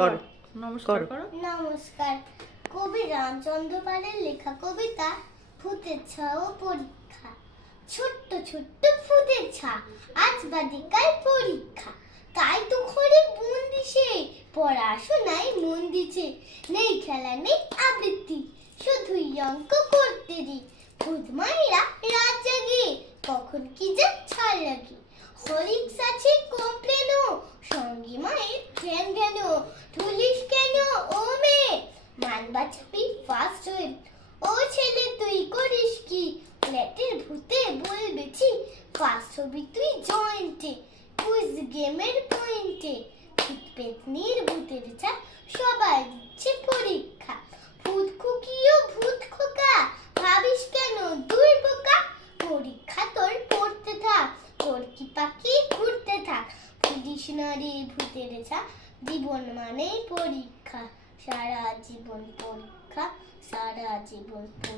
করো নমস্কার করো। নমস্কার। কবি রামচন্দ্র পালের লেখা কবিতা ভূতের ছা ও পরীক্ষা। ছোট্ট ছোট্ট ভূতের ছা, আজ বাদিকায় পরীক্ষা। তাই তো ঘরে বন্দি সে, পড়াশোনায় মন দিছে। নেই খেলা নেই আবৃত্তি, শুধুই অঙ্ক করতে দি। ভূত মায়েরা রাত জাগে, কখন কি যে ছাড় লাগে। হরিক্স আছে কমপ্লেনও, সঙ্গী মায়ের জ্ঞান জ্ঞান। তুলিস কেন ও মেয়ে, মান বাঁচাবি ফার্স্ট হয়ে। ও ছেলে তুই করিস কি, লেটের ভূতে বলবেছি। ফার্স্ট হবি তুই জয়েন্টে, কুইজ গেমের পয়েন্টে। ভূত পেতনির ভূতের ছা, সবাই দিচ্ছে পরীক্ষা। ভূত খুকি ও ভূত খোকা, ভাবিস কেন দুই বোকা। পরীক্ষা তোর পড়তে থাক, তোর কি পাখি ঘুরতে থাক। ভুলিস না রে ভূতের ছা, জীবন মানে পরীক্ষা। সারা জীবন পরীক্ষা, সারা জীবন পরীক্ষা।